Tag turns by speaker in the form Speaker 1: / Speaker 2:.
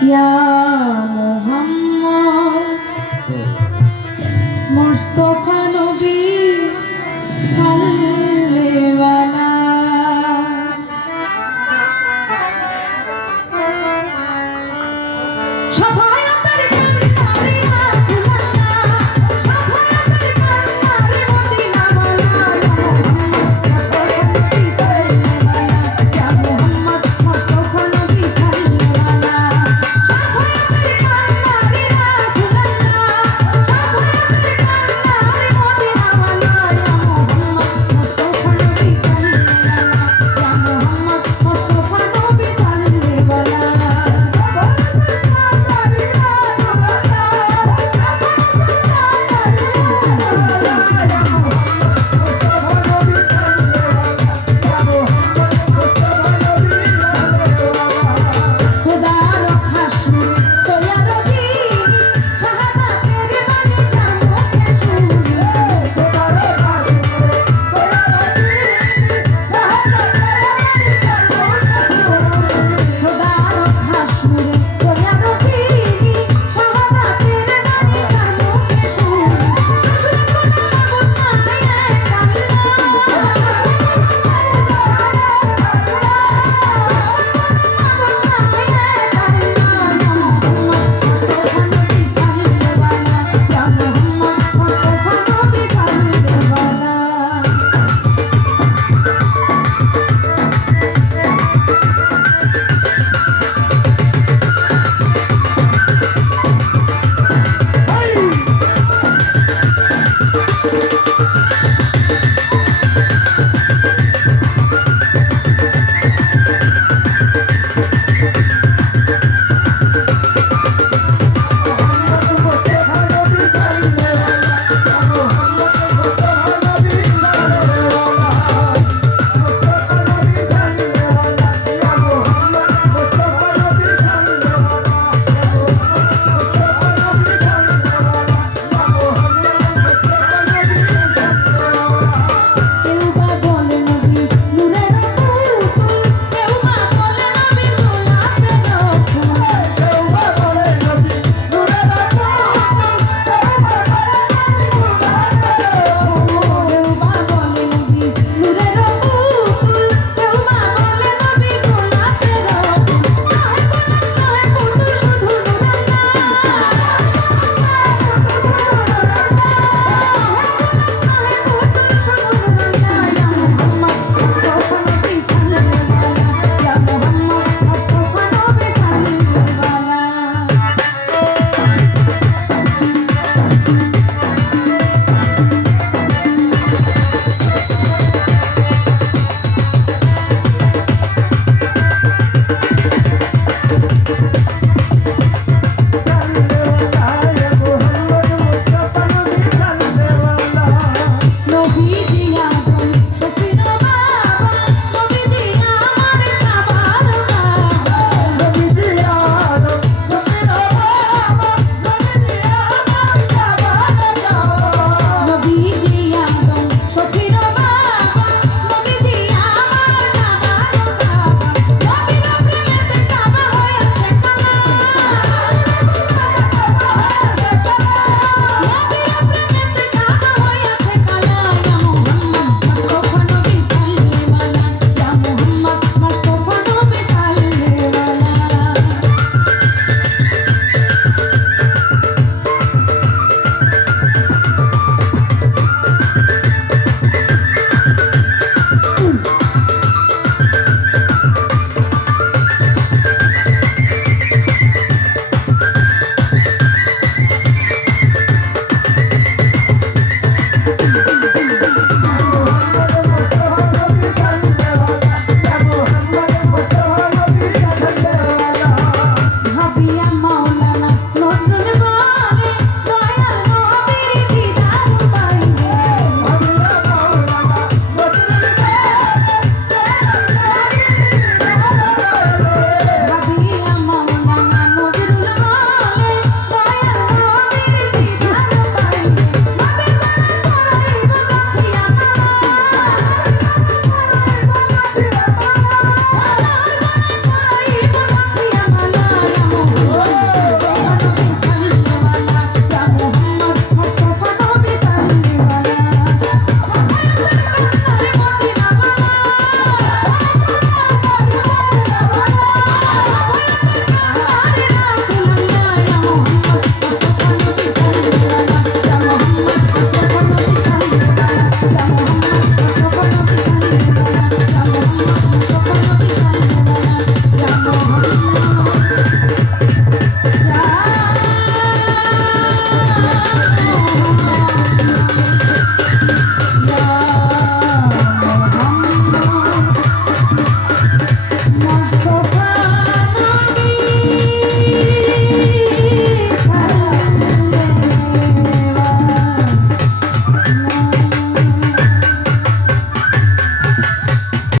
Speaker 1: Yeah.